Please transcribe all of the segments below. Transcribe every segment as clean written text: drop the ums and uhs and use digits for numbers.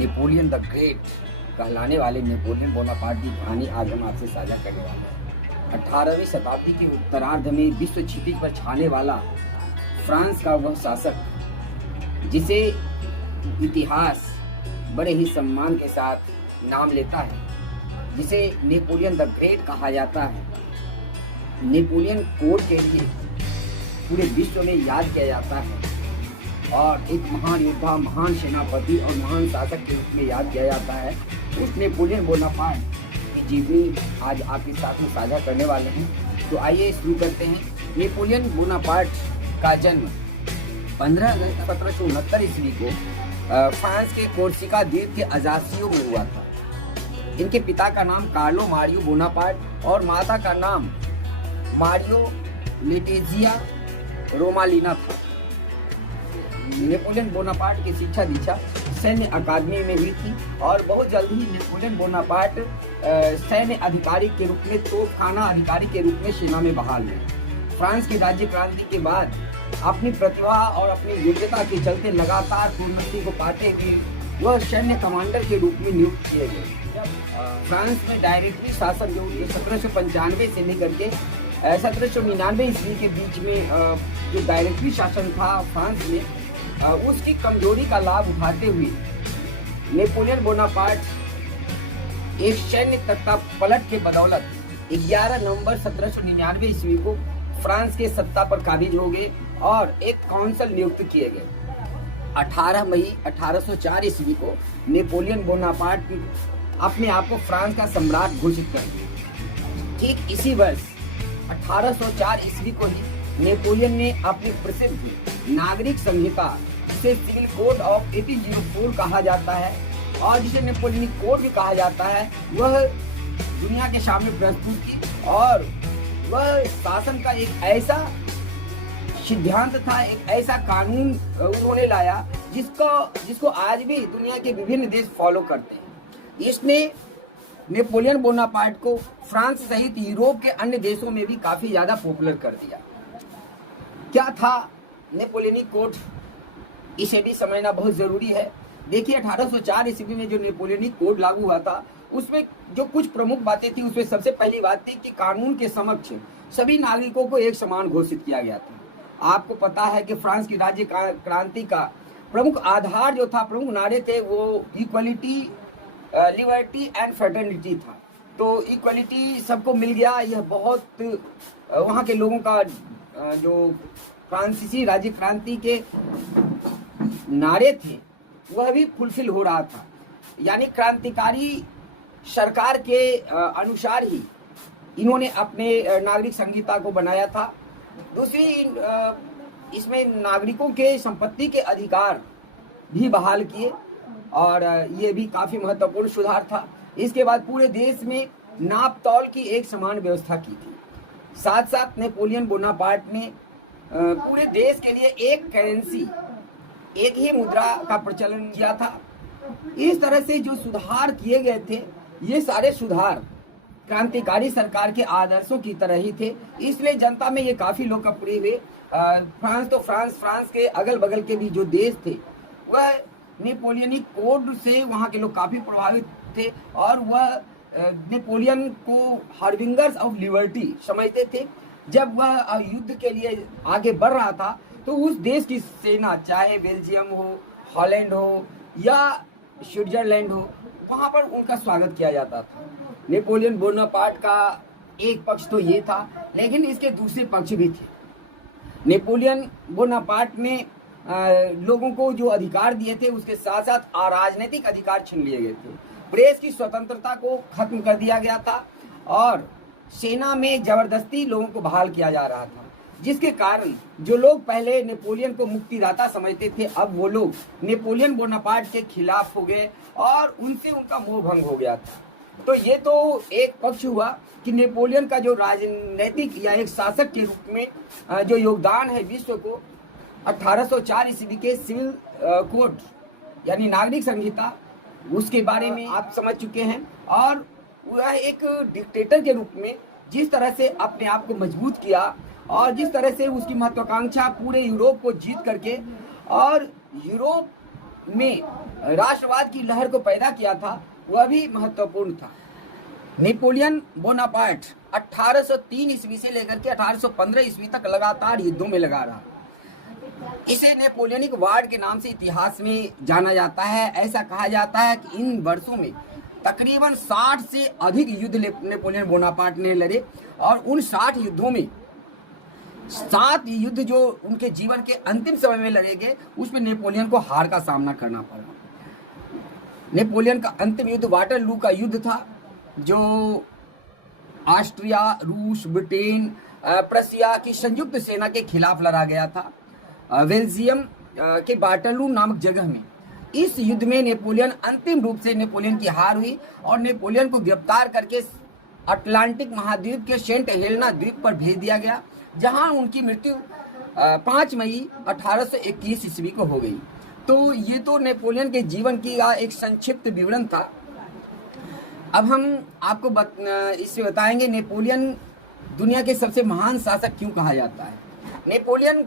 Napoleon the great कहलाने वाले Napoleon Bonaparte की कहानी आज हम आपसे साझा करने वाले हैं। 18वीं शताब्दी के उत्तरार्ध में विश्व क्षितिज पर छाने वाला फ्रांस का वह शासक जिसे इतिहास बड़े ही सम्मान के साथ नाम लेता है, जिसे नेपोलियन द ग्रेट कहा जाता है। नेपोलियन कोड के लिए पूरे विश्व में याद किया जाता है और एक महान योद्धा, महान सेनापति और महान शासक के रूप में याद किया जाता है। उस नेपोलियन बोनापार्ट की जीवनी आज आपके साथ में साझा करने वाले हैं। तो आइए शुरू करते हैं। नेपोलियन बोनापार्ट का जन्म 15 अगस्त 1769 ईस्वी को फ्रांस के कोर्सिका द्वीप के अजासियो में हुआ था। इनके पिता का नाम कार्लो मारियो बोनापार्ट और माता का नाम मारियो लेटेजिया रोमालिना था। नेपोलियन बोनापार्ट की शिक्षा दीक्षा सैन्य अकादमी में हुई थी और बहुत जल्द ही नेपोलियन बोनापार्ट सैन्य अधिकारी के रूप में, तोपखाना अधिकारी के रूप में सेना में बहाल हुए। फ्रांस की राज्य क्रांति के बाद अपनी प्रतिभा और अपनी योग्यता के चलते लगातार प्रोन्नति को पाते हुए वह सैन्य कमांडर के रूप में नियुक्त किए गए। फ्रांस में डायरेक्टरी शासन जो 1795 से लेकर के 1799 ईस्वी के बीच में जो डायरेक्टरी शासन था फ्रांस में, उसकी कमजोरी का लाभ उठाते हुए नेपोलियन बोनापार्ट एक सैन्य तख्ता पलट के बदौलत 11 नवंबर 1799 ईस्वी को फ्रांस के सत्ता पर काबिज हो गए और एक काउंसिल नियुक्त किए गए। 18 मई 1804 ईस्वी को नेपोलियन बोनापार्ट अपने आप को फ्रांस का सम्राट घोषित कर दिया। ठीक इसी वर्ष 1804 ईस्वी को ही नेपोलियन ने अपनी प्रसिद्ध नागरिक संहिता, जिसे सिविल कोड ऑफ 1804 कहा जाता है और जिसे नेपोलियनिक कोड भी कहा जाता है, वह दुनिया के सामने प्रस्तुत की। और वह शासन का एक ऐसा सिद्धांत था, एक ऐसा कानून उन्होंने लाया जिसको आज भी दुनिया के विभिन्न देश फॉलो करते हैं। इसने नेपोलियन बोनापार्ट को फ्रांस सहित यूरोप के अन्य देशों में भी काफी ज्यादा पॉपुलर कर दिया। क्या था नेपोलियनिक कोड, इसे भी समझना बहुत जरूरी है। देखिए 1804 ईस्वी में जो नेपोलियनिक कोड लागू हुआ था, उसमें जो कुछ प्रमुख बातें थी, उसमें सबसे पहली बात थी कि कानून के समक्ष सभी नागरिकों को एक समान घोषित किया गया था। आपको पता है कि फ्रांस की राज्य क्रांति का प्रमुख आधार जो था, प्रमुख नारे थे, वो इक्वलिटी, लिबर्टी एंड फ्रेटर्निटी था। तो इक्वलिटी सबको मिल गया। यह बहुत वहाँ के लोगों का जो फ्रांसीसी राज्य क्रांति के नारे थे वह भी फुलफिल हो रहा था। यानी क्रांतिकारी सरकार के अनुसार ही इन्होंने अपने नागरिक संहिता को बनाया था। दूसरी, इसमें नागरिकों के संपत्ति के अधिकार भी बहाल किए और ये भी काफी महत्वपूर्ण सुधार था। इसके बाद पूरे देश में नाप तौल की एक समान व्यवस्था की थी। साथ साथ नेपोलियन बोनापार्ट ने पूरे देश के लिए एक करेंसी, एक ही मुद्रा का प्रचलन किया था। इस तरह से जो सुधार किए गए थे, ये सारे सुधार क्रांतिकारी सरकार के आदर्शों की तरह ही थे, इसलिए जनता में ये काफी लोकप्रिय हुए। फ्रांस के अगल बगल के भी जो देश थे वह नेपोलियनिक कोड से वहाँ के लोग काफी प्रभावित थे और वह नेपोलियन को हार्बिंगर्स ऑफ लिबर्टी समझते थे। जब वह युद्ध के लिए आगे बढ़ रहा था तो उस देश की सेना, चाहे बेल्जियम हो, हॉलैंड हो या स्विट्जरलैंड हो, वहाँ पर उनका स्वागत किया जाता था। नेपोलियन बोनापार्ट का एक पक्ष तो ये था, लेकिन इसके दूसरे पक्ष भी थे। नेपोलियन बोनापार्ट ने लोगों को जो अधिकार दिए थे, उसके साथ साथ अराजनीतिक अधिकार छीन लिए गए थे। प्रेस की स्वतंत्रता को खत्म कर दिया गया था और सेना में जबरदस्ती लोगों को बहाल किया जा रहा था, जिसके कारण जो लोग पहले नेपोलियन को मुक्तिदाता समझते थे, अब वो लोग नेपोलियन बोनापार्ट के खिलाफ हो गए और उनसे उनका मोह भंग हो गया था। तो ये तो एक पक्ष हुआ कि नेपोलियन का जो राजनीतिक या एक शासक के रूप में जो योगदान है विश्व को, 1804 ईस्वी के सिविल कोड यानी नागरिक संहिता, उसके बारे में आप समझ चुके हैं। और वह एक डिक्टेटर के रूप में जिस तरह से अपने आप को मजबूत किया और जिस तरह से उसकी महत्वाकांक्षा पूरे यूरोप को जीत करके और यूरोप में राष्ट्रवाद की लहर को पैदा किया था वह भी महत्वपूर्ण था। नेपोलियन बोनापार्ट 1803 ईस्वी से लेकर के 1815 ईस्वी तक लगातार युद्धों में लगा रहा। इसे नेपोलियनिक वार के नाम से इतिहास में जाना जाता है। ऐसा कहा जाता है कि इन वर्षों में तकरीबन 60 से अधिक युद्ध नेपोलियन बोनापार्ट ने लड़े और उन 60 युद्धों में 7 युद्ध जो उनके जीवन के अंतिम समय में लड़े गए उसमें नेपोलियन को हार का सामना करना पड़ा। नेपोलियन का अंतिम युद्ध वाटरलू का युद्ध था, जो ऑस्ट्रिया, रूस, ब्रिटेन, प्रशिया की संयुक्त सेना के खिलाफ लड़ा गया था बेल्जियम के वाटरलू नामक जगह में। इस युद्ध में नेपोलियन अंतिम रूप से नेपोलियन की हार हुई और नेपोलियन को गिरफ्तार करके अटलांटिक महाद्वीप के सेंट हेलेना द्वीप पर भेज दिया गया, जहां उनकी मृत्यु 5 मई 1821 ईस्वी को हो गई। तो ये तो नेपोलियन के जीवन की एक संक्षिप्त विवरण था। अब हम आपको इससे बताएंगे नेपोलियन दुनिया के सबसे महान शासक क्यों कहा जाता है। नेपोलियन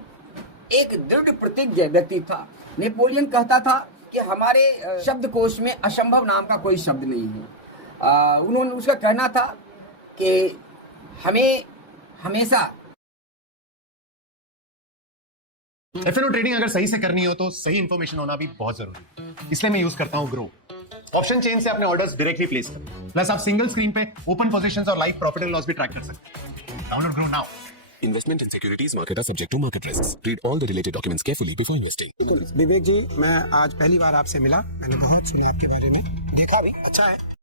एक दृढ़ प्रतिज्ञ व्यक्ति था। नेपोलियन कहता था कि हमारे शब्दकोश में असंभव नाम का कोई शब्द नहीं है। उन्होंने उसका कहना था कि हमें हमेशा एफएनओ ट्रेडिंग अगर सही से करनी हो तो सही इंफॉर्मेशन होना भी बहुत जरूरी है, इसलिए मैं यूज करता हूं ग्रो। ऑप्शन चेन से अपने ऑर्डर्स डायरेक्टली प्लेस करें, प्लस आप सिंगल स्क्रीन पे ओपन पोजीशंस और लाइव प्रॉफिट एंड लॉस भी ट्रैक कर सकते हैं। Download grow now. Investment in securities market are subject to market risks. Read all the related documents carefully before investing. विवेक जी, मैं आज पहली बार आपसे मिला। मैंने बहुत सुना आपके बारे में, देखा भी, अच्छा है।